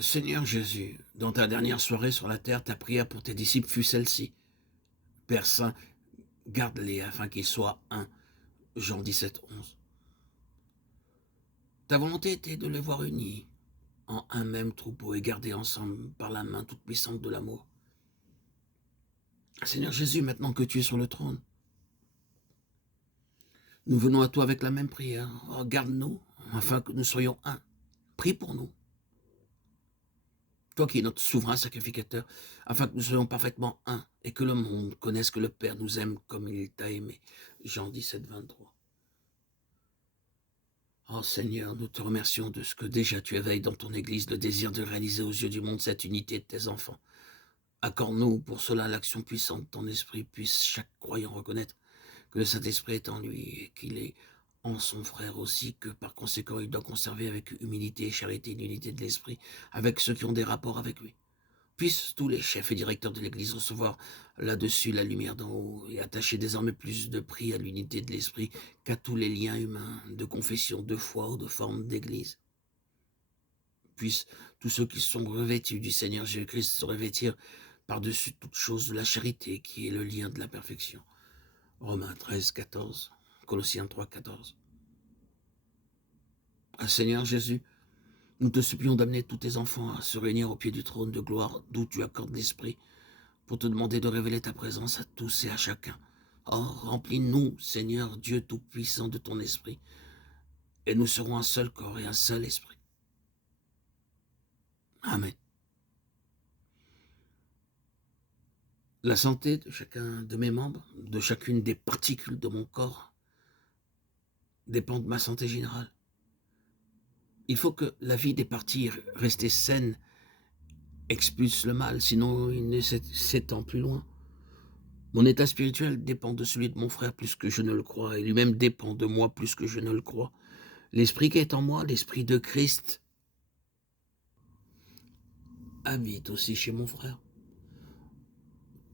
Seigneur Jésus, dans ta dernière soirée sur la terre, ta prière pour tes disciples fut celle-ci. Père Saint, garde-les afin qu'ils soient un. Jean 17, 11. Ta volonté était de les voir unis en un même troupeau et gardés ensemble par la main toute puissante de l'amour. Seigneur Jésus, maintenant que tu es sur le trône, nous venons à toi avec la même prière. Oh, garde-nous afin que nous soyons un. Prie pour nous. Toi qui es notre souverain sacrificateur, afin que nous soyons parfaitement un et que le monde connaisse que le Père nous aime comme il t'a aimé. Jean 17, 23. Oh Seigneur, nous te remercions de ce que déjà tu éveilles dans ton Église le désir de réaliser aux yeux du monde cette unité de tes enfants. Accorde-nous pour cela l'action puissante de ton esprit, puisse chaque croyant reconnaître que le Saint-Esprit est en lui et qu'il est en son frère aussi, que par conséquent il doit conserver avec humilité et charité l'unité de l'esprit avec ceux qui ont des rapports avec lui. Puissent tous les chefs et directeurs de l'Église recevoir là-dessus la lumière d'en haut et attacher désormais plus de prix à l'unité de l'esprit qu'à tous les liens humains, de confession, de foi ou de forme d'Église. Puissent tous ceux qui sont revêtus du Seigneur Jésus-Christ se revêtir par-dessus toute chose de la charité qui est le lien de la perfection. Romains 13, 14, Colossiens 3, 14. Seigneur Jésus, nous te supplions d'amener tous tes enfants à se réunir au pied du trône de gloire d'où tu accordes l'Esprit, pour te demander de révéler ta présence à tous et à chacun. Or, remplis-nous, Seigneur Dieu Tout-Puissant, de ton esprit, et nous serons un seul corps et un seul esprit. Amen. La santé de chacun de mes membres, de chacune des particules de mon corps, dépend de ma santé générale. Il faut que la vie des parties restées saines expulse le mal, sinon il ne s'étend plus loin. Mon état spirituel dépend de celui de mon frère plus que je ne le crois, et lui-même dépend de moi plus que je ne le crois. L'esprit qui est en moi, l'esprit de Christ, habite aussi chez mon frère.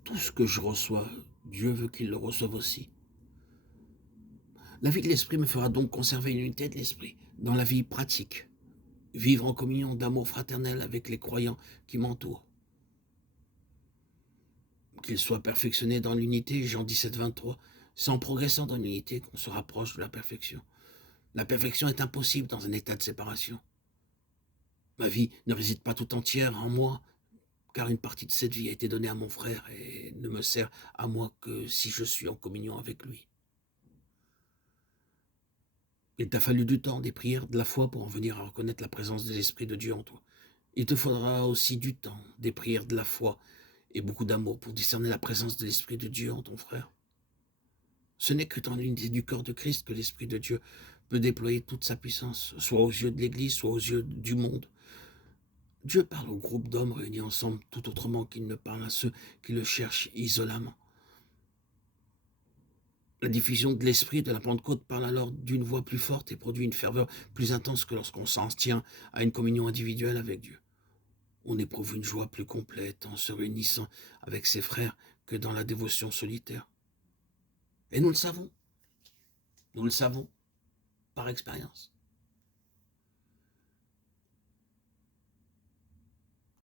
Tout ce que je reçois, Dieu veut qu'il le reçoive aussi. La vie de l'esprit me fera donc conserver une unité de l'esprit dans la vie pratique, vivre en communion d'amour fraternel avec les croyants qui m'entourent. Qu'ils soient perfectionnés dans l'unité, Jean 17, 23, c'est en progressant dans l'unité qu'on se rapproche de la perfection. La perfection est impossible dans un état de séparation. Ma vie ne réside pas tout entière en moi, car une partie de cette vie a été donnée à mon frère et ne me sert à moi que si je suis en communion avec lui. Il t'a fallu du temps, des prières, de la foi pour en venir à reconnaître la présence de l'Esprit de Dieu en toi. Il te faudra aussi du temps, des prières, de la foi et beaucoup d'amour pour discerner la présence de l'Esprit de Dieu en ton frère. Ce n'est que dans l'unité du corps de Christ que l'Esprit de Dieu peut déployer toute sa puissance, soit aux yeux de l'Église, soit aux yeux du monde. Dieu parle au groupe d'hommes réunis ensemble tout autrement qu'il ne parle à ceux qui le cherchent isolément. La diffusion de l'esprit de la Pentecôte parle alors d'une voix plus forte et produit une ferveur plus intense que lorsqu'on s'en tient à une communion individuelle avec Dieu. On éprouve une joie plus complète en se réunissant avec ses frères que dans la dévotion solitaire. Et nous le savons par expérience.